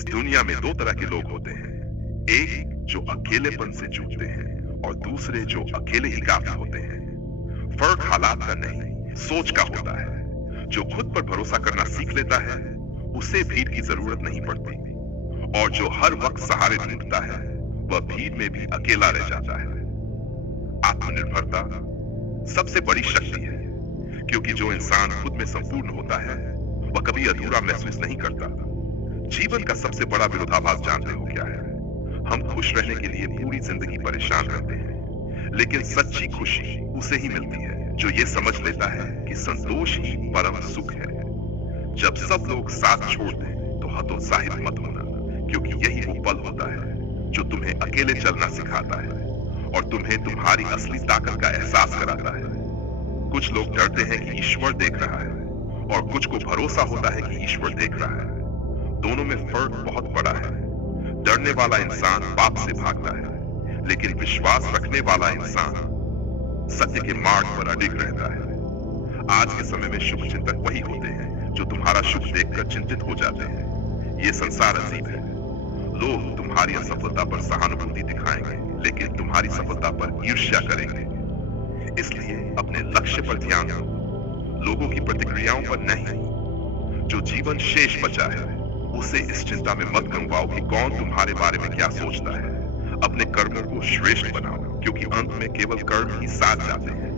इस दुनिया में दो तरह के लोग होते हैं, एक जो अकेलेपन से जूझते हैं और दूसरे जो अकेले ही काफी होते हैं। फर्क हालात का नहीं, सोच का होता है। जो खुद पर भरोसा करना सीख लेता है, उसे भीड़ की जरूरत नहीं पड़ती, और जो हर वक्त सहारे ढूंढता है, वह भीड़ में भी अकेला रह जाता है। आत्मनिर्भरता सबसे बड़ी शक्ति है, क्योंकि जो इंसान खुद में संपूर्ण होता है, वह कभी अधूरा महसूस नहीं करता। जीवन का सबसे बड़ा विरोधाभास जानते हो क्या है? हम खुश रहने के लिए पूरी जिंदगी परेशान रहते हैं, लेकिन सच्ची खुशी उसे ही मिलती है जो ये समझ लेता है कि संतोष ही परम सुख है। जब सब लोग साथ छोड़ दें तो हतोत्साहित मत होना, क्योंकि यही वो पल होता है जो तुम्हें अकेले चलना सिखाता है और तुम्हें तुम्हारी असली ताकत का एहसास कराता है। कुछ लोग डरते हैं कि ईश्वर देख रहा है, और कुछ को भरोसा होता है कि ईश्वर देख रहा है। दोनों में फर्क बहुत बड़ा है। डरने वाला इंसान पाप से भागता है, लेकिन विश्वास रखने वाला इंसान सत्य के मार्ग पर अडिग रहता है। आज के समय में शुभ चिंतक वही होते हैं जो तुम्हारा शुभ देखकर चिंतित हो जाते हैं। ये संसार अजीब है। लोग तुम्हारी असफलता पर सहानुभूति दिखाएंगे, लेकिन तुम्हारी सफलता पर ईर्ष्या करेंगे। इसलिए अपने लक्ष्य पर ध्यान दो, लोगों की प्रतिक्रियाओं पर नहीं। जो जीवन शेष बचा है, उसे इस चिंता में मत गंवाओ कि कौन तुम्हारे बारे में क्या सोचता है। अपने कर्मों को श्रेष्ठ बनाओ, क्योंकि अंत में केवल कर्म ही साथ जाते हैं।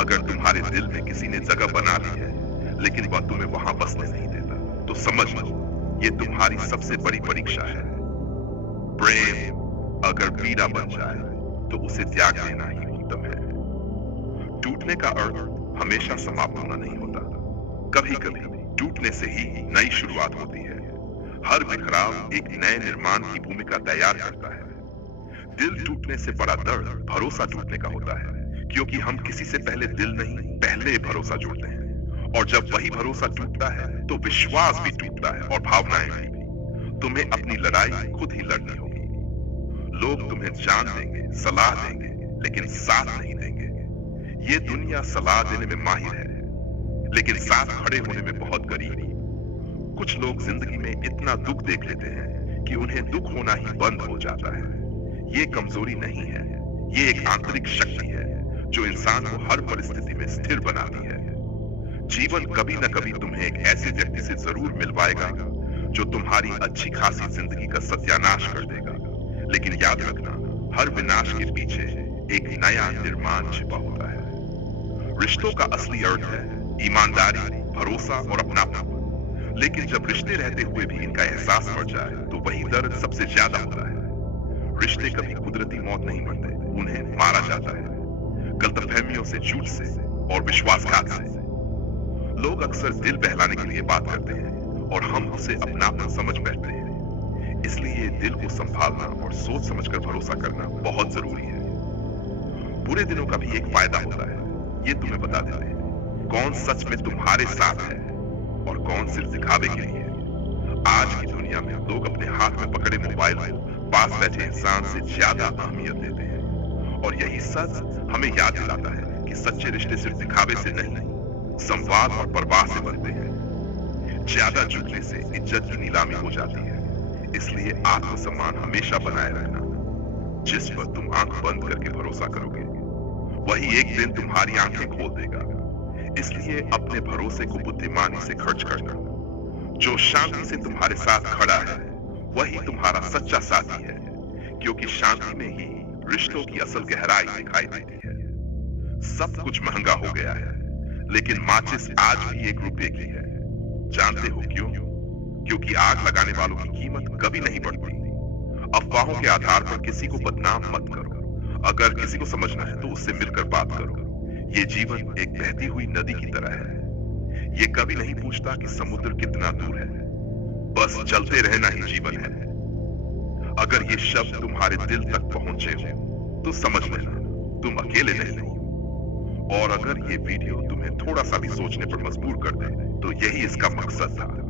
अगर तुम्हारे दिल में किसी ने जगह बना ली है, लेकिन वह तुम्हें वहां बसने नहीं देता, तो समझ लो ये तुम्हारी सबसे बड़ी परीक्षा है। प्रेम अगर पीड़ा बन जाए, तो उसे त्याग देना ही उत्तम है। टूटने का अर्थ हमेशा समाप्त होना नहीं होता। कभी कभी टूटने से ही नई शुरुआत होती है। हर बिखराव एक नए निर्माण की भूमिका तैयार करता है। दिल टूटने से बड़ा दर्द भरोसा टूटने का होता है, क्योंकि हम किसी से पहले दिल नहीं, पहले भरोसा जोड़ते हैं। और जब वही भरोसा टूटता है, तो विश्वास भी टूटता है और भावनाएं भी। तुम्हें अपनी लड़ाई खुद ही लड़नी होगी। लोग तुम्हें जान देंगे, सलाह देंगे, लेकिन साथ नहीं देंगे। ये दुनिया सलाह देने में माहिर है, लेकिन साथ खड़े होने में बहुत गरीब। कुछ लोग जिंदगी में इतना दुख देख लेते हैं कि उन्हें दुख होना ही बंद हो जाता है। ये कमजोरी नहीं है, ये एक आंतरिक शक्ति है जो इंसान को हर परिस्थिति में स्थिर बनाती है। जीवन कभी न कभी तुम्हें एक ऐसे व्यक्ति से जरूर मिलवाएगा जो तुम्हारी अच्छी खासी जिंदगी का सत्यानाश कर देगा। लेकिन याद रखना, हर विनाश के पीछे एक नया निर्माण छिपा होता है। रिश्तों का असली अर्थ है ईमानदारी, भरोसा और अपनापन। लेकिन जब रिश्ते रहते हुए भी इनका एहसास बढ़ जाए, तो वही दर्द सबसे ज्यादा होता है। रिश्ते कभी कुदरती मौत नहीं मरते, उन्हें मारा जाता है। गलतफहमियों से, झूठ से और विश्वासघात से। लोग अक्सर दिल बहलाने के लिए बात करते हैं, और हम उसे अपनापन समझ बैठते हैं। इसलिए दिल को संभालना और सोच समझकर भरोसा करना बहुत जरूरी है। बुरे दिनों का भी एक फायदा होता है, ये तुम्हें बता देते हैं कौन सच में तुम्हारे साथ है और कौन सिर्फ दिखावे के लिए। आज की दुनिया में लोग अपने हाथ में पकड़े मोबाइल को पास बैठे इंसान से ज्यादा अहमियत देते हैं, और यही सच हमें याद दिलाता है कि सच्चे रिश्ते सिर्फ दिखावे से नहीं, संवाद और परवाह से बनते हैं। ज्यादा झुकने से इज्जत की नीलामी हो जाती है। इसलिए आत्मसम्मान हमेशा बनाए रखना। जिस पर तुम आंख बंद करके भरोसा करोगे, वही एक दिन तुम्हारी आंखें खोल देगा। इसलिए अपने भरोसे को बुद्धिमानी से खर्च करना। जो शांति से तुम्हारे साथ खड़ा है, वही तुम्हारा सच्चा साथी है, क्योंकि शांति में ही रिश्तों की असल गहराई दिखाई देती है। सब कुछ महंगा हो गया है, लेकिन माचिस आज भी ₹1 की है। जानते हो क्यों? क्योंकि आग लगाने वालों की कीमत कभी नहीं बढ़ती। अफवाहों के आधार पर किसी को बदनाम मत करो। अगर किसी को समझना है, तो उससे मिलकर बात करो। ये जीवन एक बहती हुई नदी की तरह है। ये कभी नहीं पूछता कि समुद्र कितना दूर है, बस चलते रहना ही जीवन है। अगर ये शब्द तुम्हारे दिल तक पहुंचे हो, तो समझ लेना तुम अकेले नहीं हो। और अगर ये वीडियो तुम्हें थोड़ा सा भी सोचने पर मजबूर कर दे, तो यही इसका मकसद था।